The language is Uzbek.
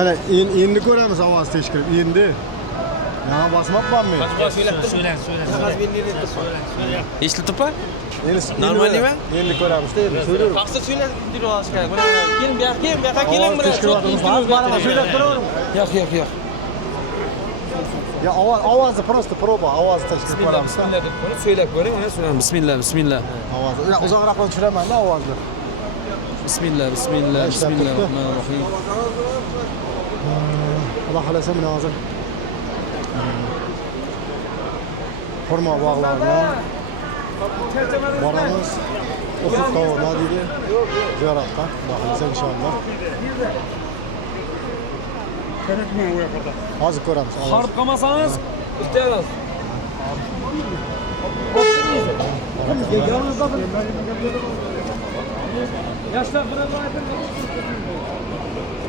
Ana endi ko'ramiz ovoz tekshirib. Endi. Yana bosmabmanmi? Söylen. Eshitib turibman? Normalmi? Endi ko'ramiz-da, endi so'rayver. Paxsa söyle diri olasiz kerak. Keling, bu yoqqa keling Ovoz bilan. tekshirib bana söylab turaverim. Yo'q. Ya ovozni просто proba, ovozni tekshirib ko'ramiz-da. Söylab ko'ring, mana so'rayman. Bismillah. Ovozni. Ya uzoqroqdan tushiraman-da ovozni. Bismillahirrohmanirrohim. Xudo xolasa mana hozir xurmo bog'larini boramiz. Uhud tog'i nima deydi? Ziyoratga. Xudo xolasa inshaalloh. Hozir ko'ramiz. Qarib qolmasangiz, istaysiz. Yoshlar bilan aytib